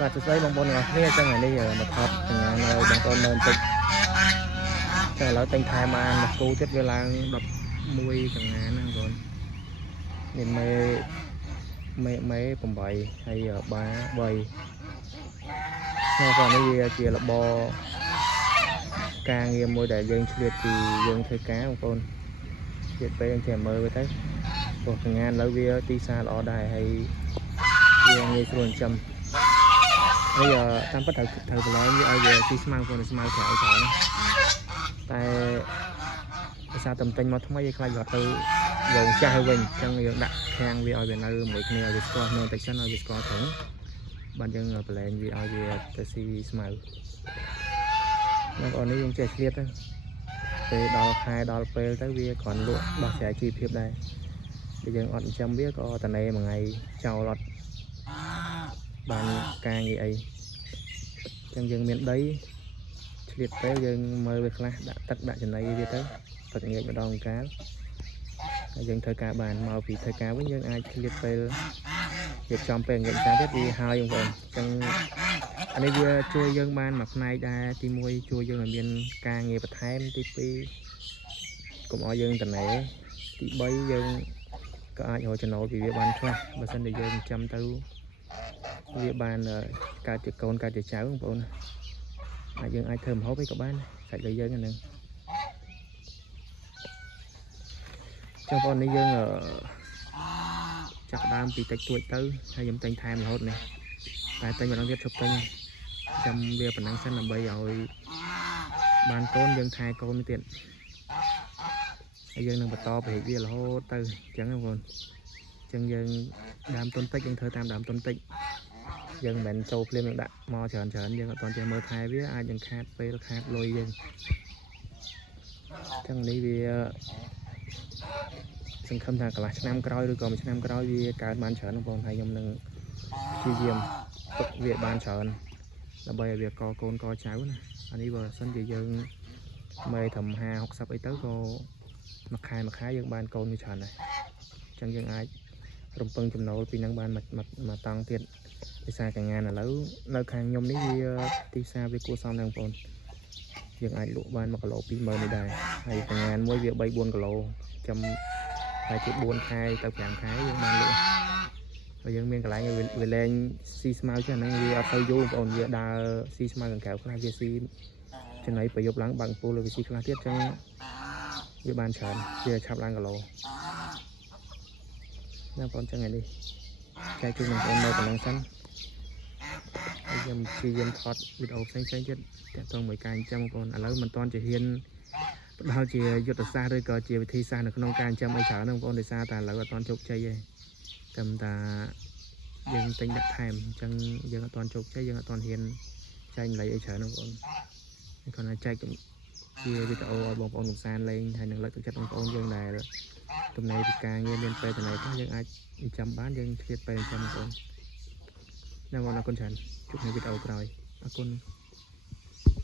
បាទសួស្តីបងប្អូនទាំងអស់គ្នាចឹងថ្ងៃនេះមកថតសញ្ញានៅបងប្អូនមើលបន្តិចចឹងឥឡូវតែងថែបានមកគូទៀតវាឡើង11កងាណាបងប្អូនមានមេ8ហើយបា3នៅគាត់នេះវាជារបរការងារមួយដែលយើងឆ្លៀតពីយើងធ្វើការបងប្អូនឆ្លៀតពេលយើងចេះមើលវាទៅព្រោះកងាឥឡូវវាទីផ្សារល្អដែរហើយវាងាយស្រួលចិញ្ចឹមហើយតាមពិតត្រូវប្រឡងវាឲ្យវាទីស្មៅព្រោះស្មៅក្រៅច្រើនតែភាសាតំទិញមកថ្មីឲ្យខ្លាចវាទៅវងចាស់វិញអញ្ចឹងយើងដាក់ខាំងវាឲ្យវានៅមួយគ្នាឲ្យវាស្គាល់ក្នុងតិចសិនឲ្យវាស្គាល់ត្រង់បាទយើងប្រឡែងវាឲ្យវាទៅស៊ីស្មៅបងប្អូននេះយើងចេះឆ្លៀតទៅពេលដល់ខែដល់ពេលទៅវាគ្រាន់លក់ដោះស្រាយជីវភាពដែរតែយើងអត់ចិញ្ចឹមវាក៏តនេមួយថ្ងៃចោលអត់បានការងារអីចឹងយើងមានដីឆ្លៀតពេលយើងមើលវាខ្លះដាក់ទឹកដាក់ចំណីវាទៅទឹកងាចម្ដងកាលហើយយើងធ្វើការបានមកពីធ្វើការវិញយើងអាចឆ្លៀតពេលរៀបចំពេលងាយតាមទៀតវាហើយបងប្អូនចឹងអានេះវាជួយយើងបានមួយផ្នែកដែរទី1ជួយយើងឲ្យមានការងារបន្ថែមទី2កុំឲ្យយើងតនេទី3យើងក៏អាចរកចំណូលពីវាបានខ្លះបើសិនតែយើងចិញ្ចឹមទៅវាបានកើតជាកូនកើតជាចៅបងប្អូនអាចយើងអាចធ្វើម្ហូបអីក៏បានសាច់លើយើងហ្នឹងចឹងបងប្អូននេះយើងចាប់ដើមពីតិចតួចទៅហើយខ្ញុំតែងថែមរហូតនេះតែតែម្ដងទៀតឈប់តែចាំវាប៉ុណ្ណឹងសិនដើម្បីឲ្យបានកូនយើងថែកូនទៀតហើយយើងនឹងបន្តពង្រីកវារហូតទៅអញ្ចឹងបងប្អូនអញ្ចឹងយើងដើមទុនតិចយើងធ្វើតាមដើមទុនតិចយើងមិនមែនចូលភ្លាមយើងដាក់មកច្រើនយើងអត់ទាន់ចេះមើលថែវាអាចនឹងខាតពេលខាតលុយយើងអញ្ចឹងនេះវាសង្ឃឹមថាកន្លះឆ្នាំក្រោយឬក៏មួយឆ្នាំក្រោយវាកើតបានច្រើនបងប្អូនហើយខ្ញុំនឹងព្យាយាមទុកវាបានច្រើនដើម្បីឲ្យវាកកូនកចៅណាអានេះបើសិនជាយើងមើលត្រឹម50-60អីទៅក៏មួយខែយើងបានកូនវាច្រើនដែរអញ្ចឹងយើងអាចរំពឹងចំណូលពីនឹងបានមកតង់ទៀតភាសាកងានឥឡូវនៅខាងខ្ញុំនេះវាទីផ្សារវាគួរសមដែរបងប្អូនយើងអាចលក់បាន1គីឡូ20000នេះដែរហើយកងានមួយវា3-4គីឡូចាំហើយជា4ខែទៅ5ខែយើងបានលក់ហើយយើងមានកន្លែងវាលែងស៊ីស្មៅចឹងហ្នឹងវាអត់ទៅយូរបងប្អូនវាដើរស៊ីស្មៅកង្កែវខ្លះវាស៊ីចំណីប្រយុទ្ធឡើងបើកពូលវាស៊ីខ្លះទៀតចឹងវាបានច្រើនវាឆាប់ឡើងគីឡូណាបងប្អូនចឹងឯនេះចែកជូនបងប្អូនមើលប៉ុណ្ណឹងសិនហើយខ្ញុំព្យាយាមថតវីដេអូផ្សេងទៀតទាក់ទងមួយការចិញ្ចឹមបងប្អូនឥឡូវមិនទាន់ជាហ៊ានផ្ដល់ជាយុទ្ធសាស្ត្រឬក៏ជាវិធីសាស្ត្រនៅក្នុងការចិញ្ចឹមអីច្រើនបងប្អូនដោយសារតែឥឡូវអត់ទាន់ជោគជ័យទេតែយើងទិញដាក់ថែមអញ្ចឹងយើងអត់ទាន់ជោគជ័យយើងអត់ទាន់ហ៊ានចែកម្លែកអីច្រើនបងប្អូនគាត់ថាចែកជាវីដេអូឲ្យបងប្អូនកំសាន្តលេងហើយនឹងលើកទឹកចិត្តបងប្អូនយើងដែលទំនេរពីការងារមានពេលទំនេរខ្លះយើងអាចចិញ្ចឹមបានយើងឆ្លៀតពេលចិញ្ចឹមបងប្អូនណាបងអរគុណច្រើនជួបនៅវីដេអូក្រោយអរគុណ